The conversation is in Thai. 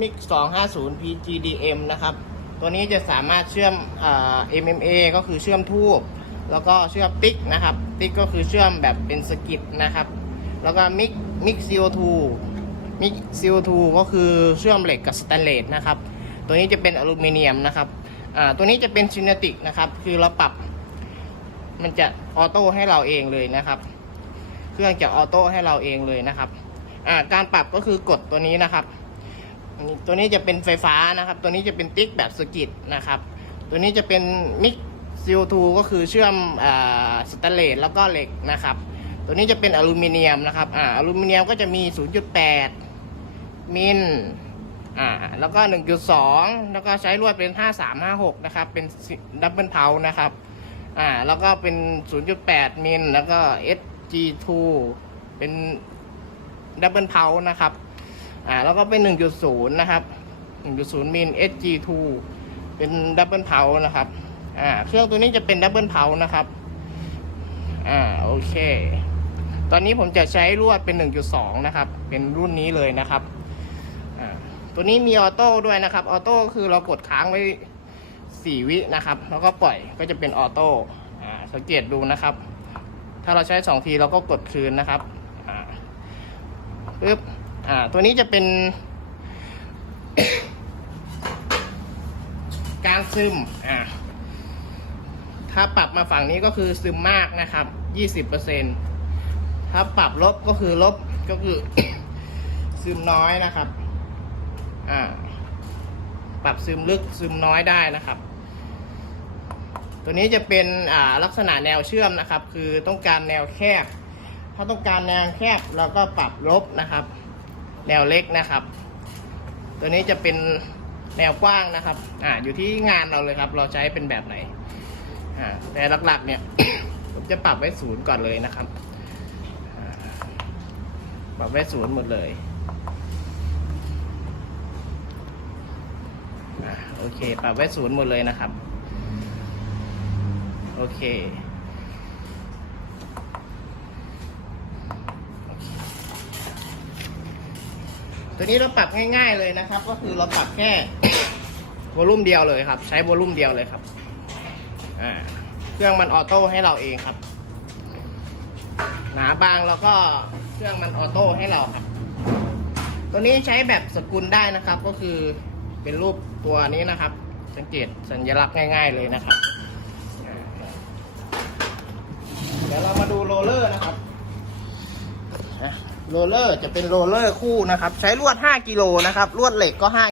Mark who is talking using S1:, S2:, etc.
S1: MIG 250 PGDM นะครับ ตัวนี้จะสามารถเชื่อมเอ่อ MMA ก็คือเชื่อมทูบแล้วก็เชื่อมติ๊กนะครับ ติ๊กก็คือเชื่อมแบบเป็นสกิทนะครับ แล้วก็ MIG MIG CO2 MIG CO2 ก็คือเชื่อมเหล็กกับสแตนเลสนะครับ ตัวนี้จะเป็นอลูมิเนียมนะครับอ่าตัวนี้จะเป็นซินเนติกนะครับ คือเราปรับ มันจะออโต้ให้เราเองเลยนะครับ เครื่องจะออโต้ให้เราเองเลยนะครับอ่าการปรับก็คือกดตัวนี้นะครับ ตัวนี้จะเป็นไฟฟ้านะครับ ตัวนี้จะเป็นติ๊กแบบสกิตนะครับ ตัวนี้จะเป็นมิกซิลทูก็คือเชื่อมอสแตนเลสแล้วก็เหล็กนะครับ ตัวนี้จะเป็นอลูมิเนียมนะครับอ่าอลูมิเนียมก็จะมี 0.8 มิลอ่าแล้วก็ 1.2 แล้วก็ใช้ลวดเป็น 5356 นะครับ เป็นดับเบิลเพานะครับอ่าแล้วก็เป็น 0.8 มิลแล้วก็ SG2 เป็นดับเบิลเพานะครับ อ่าแล้วก็เป็น 1.0 นะครับ 1.0 มิล SG2 เป็นดับเบิลเพานะครับ อ่า เครื่องตัวนี้จะเป็นดับเบิลเพานะครับ อ่า โอเค ตอนนี้ผมจะใช้ลวดเป็น 1.2 นะครับ เป็นรุ่นนี้เลยนะครับ อ่า ตัวนี้มีออโต้ด้วยนะครับ ออโต้คือเรากดค้างไว้ 4 วินะครับ แล้วก็ปล่อย ก็จะเป็นออโต้ อ่า สังเกตดูนะครับ ถ้าเราใช้ 2 ทีเราก็กดคืนนะครับ อ่าปึ๊บ อ่า ตัวนี้จะเป็น การซึม อ่า ถ้าปรับมาฝั่งนี้ก็คือซึมมากนะครับ20%ถ้าปรับลบก็คือลบก็คือ ซึมน้อยนะครับ อ่า ปรับซึมลึกซึมน้อยได้นะครับ ตัวนี้จะเป็นอ่าลักษณะแนวเชื่อมนะครับ คือต้องการแนวแคบ ถ้าต้องการแนวแคบเราก็ปรับลบนะครับ แนวเล็กนะครับ ตัวนี้จะเป็นแนวกว้างนะครับ อ่า อยู่ที่งานเราเลยครับ เราใช้เป็นแบบไหน อ่า แต่หลักๆ เนี่ย ผมจะปรับไว้ศูนย์ก่อนเลยนะครับ ปรับไว้ศูนย์หมดเลย อ่า โอเค ปรับไว้ศูนย์หมดเลยนะครับ โอเค ตัวนี้เราปรับง่าย ๆเลยนะครับ ก็คือเราปรับแค่วอลลุ่มเดียวเลยครับ ใช้วอลลุ่มเดียวเลยครับอ่าเครื่องมันออโต้ให้เราเองครับ หนาบางแล้วก็เครื่องมันออโต้ให้เราครับ ตัวนี้ใช้แบบสกุลได้นะครับ ก็คือเป็นรูปตัวนี้นะครับ สังเกตสัญลักษณ์ง่าย ๆเลยนะครับ เดี๋ยวเรามาดูโรลเลอร์นะครับ โรลเลอร์จะเป็นโรลเลอร์คู่นะครับ ใช้ลวด 5 กิโลนะครับ ลวดเหล็กก็ 5